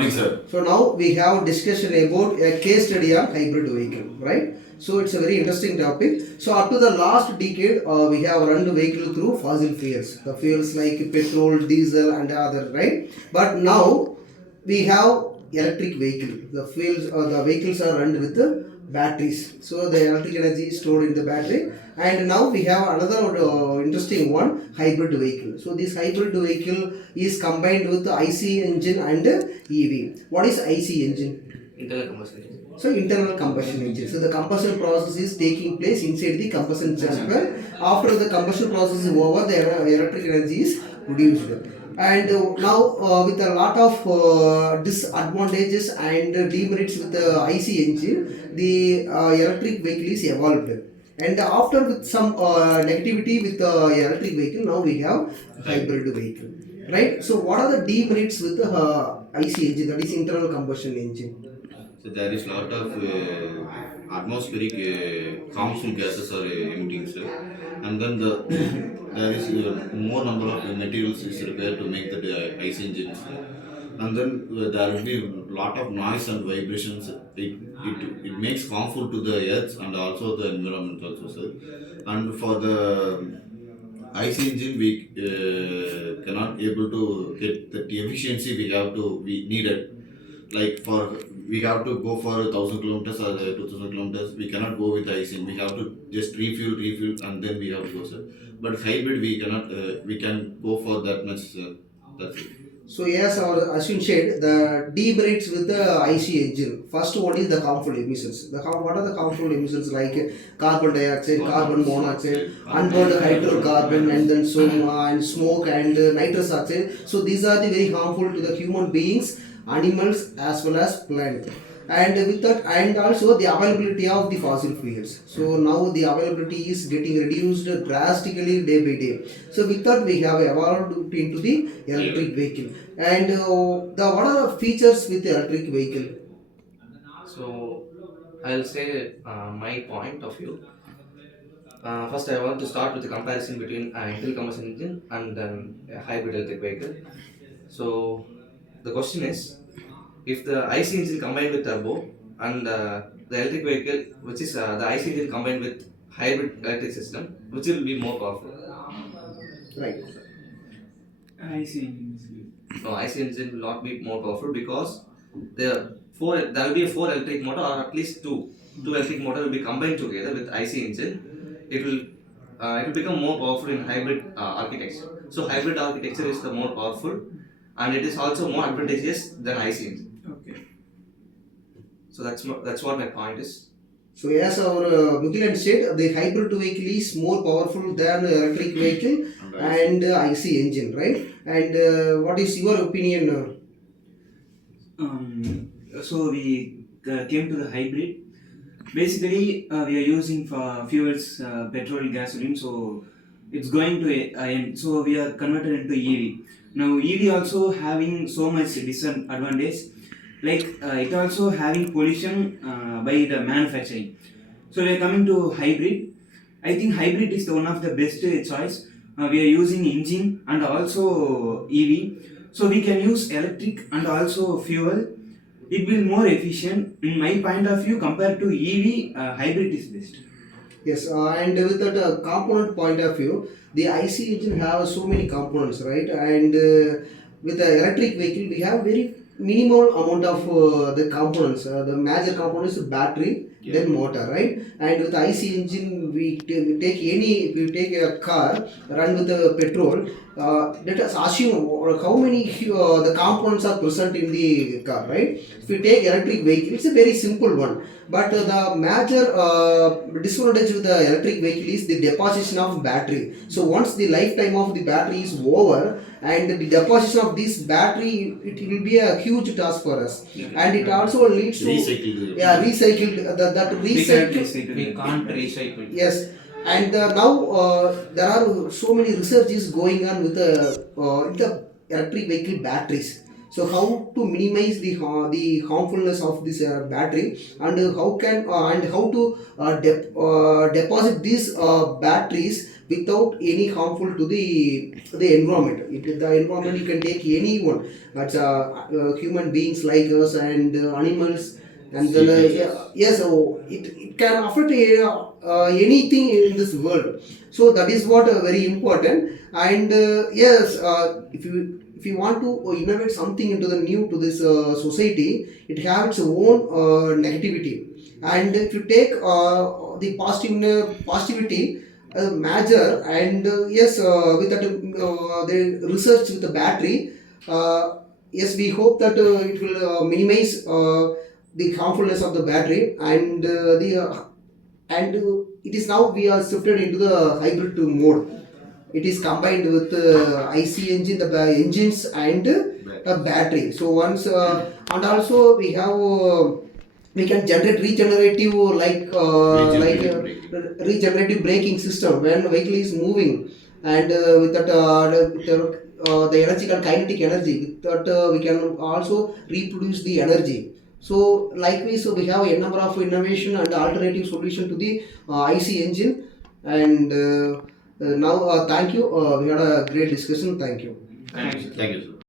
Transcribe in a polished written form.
Morning, sir. So now we have discussion about a case study on hybrid vehicle, right? So it's a very interesting topic. So up to the last decade, we have run the vehicle through fossil fuels, the fuels like petrol, diesel, and other, right? But now we have electric vehicle. The fuels, the vehicles are run with the batteries. So the electric energy is stored in the battery. And now we have another interesting one, hybrid vehicle. So this hybrid vehicle is combined with the IC engine and EV. What is IC engine? Internal combustion engine. So internal combustion engine. So the combustion process is taking place inside the combustion chamber. After the combustion process is over, the electric energy is produced. And now with a lot of disadvantages and demerits with the IC engine, the electric vehicle is evolved. And after with some negativity with the electric vehicle, now we have hybrid vehicle, right? So what are the demerits with the IC engine, that is internal combustion engine? So there is lot of atmospheric harmful gases are emitting, sir. And then there is more number of materials is required to make the ice engines. And then there will be lot of noise and vibrations. It makes harmful to the earth and also the environment also, sir. And for the ice engine, we cannot able to get the efficiency we needed. Like for we have to go for 1,000 kilometers or 2,000 kilometers. We cannot go with ice engine. We have to just refuel, and then we have to go, sir. But hybrid we cannot. We can go for that much, sir. That's it. So yes, our Ashwin said the demerits with the IC engine. First one is the harmful emissions. What are the harmful emissions like carbon dioxide, carbon monoxide, unburned hydrocarbon, and then and smoke and nitrous oxide. So these are the very harmful to the human beings, animals as well as plant. And with that, and also the availability of the fossil fuels. So now the availability is getting reduced drastically day by day. So with that, we have evolved into the electric vehicle. And what are the features with the electric vehicle? So I'll say my point of view. First, I want to start with the comparison between internal combustion engine and a hybrid electric vehicle. So the question is, if the IC engine combined with turbo and the electric vehicle, which is the IC engine combined with hybrid electric system, which will be more powerful? Right. IC engine. No, IC engine will not be more powerful because there will be a four electric motor or at least two electric motor will be combined together with IC engine. It will become more powerful in hybrid architecture. So hybrid architecture is the more powerful, and it is also more advantageous than IC engine. Okay. So that's what my point is. So as our Mukhilan said, the hybrid vehicle is more powerful than electric vehicle and IC engine, right? And what is your opinion? So we came to the hybrid. Basically, we are using for fuels, petrol, gasoline. So it's going to end. So we are converted into EV. Now EV also having so much disadvantage. Like it also having pollution by the manufacturing. So we are coming to hybrid. I think hybrid is one of the best choice. We are using engine and also EV. So we can use electric and also fuel. It will be more efficient. In my point of view, compared to EV, hybrid is best. Yes, and with that component point of view, the IC engine has so many components, right? And with the electric vehicle, we have very minimal amount of the components. The major components is battery, then motor, right? And with the IC engine, we take a car run with the petrol. Let us assume how many the components are present in the car, right? If we take electric vehicle, it's a very simple one. But the major disadvantage with the electric vehicle is the deposition of battery. So once the lifetime of the battery is over, and the deposition of this battery, it will be a huge task for us. And it also leads to recycled. We can't recycle. Yes. And now there are so many researches going on with the electric vehicle batteries. So how to minimize the harmfulness of this battery, and how to deposit these batteries without any harmful to the environment. The environment, you can take anyone, that's human beings like us and animals, and then yeah, yes, so it can affect anything in this world. So that is what very important. And yes, if you want to innovate something into the new to this society, it has its own negativity. And if you take the positivity major, and yes, with that the research with the battery, yes, we hope that it will minimize the harmfulness of the battery, and it is now we are shifted into the hybrid mode. It is combined with IC engine, the engines, and battery. So once and also we have we can generate regenerative regenerative braking system when vehicle is moving, and with that the energy and kinetic energy, with that we can also reproduce the energy. So likewise, so we have a number of innovation and alternative solution to the IC engine. And now thank you, we had a great discussion. Thank you. Thank you, sir.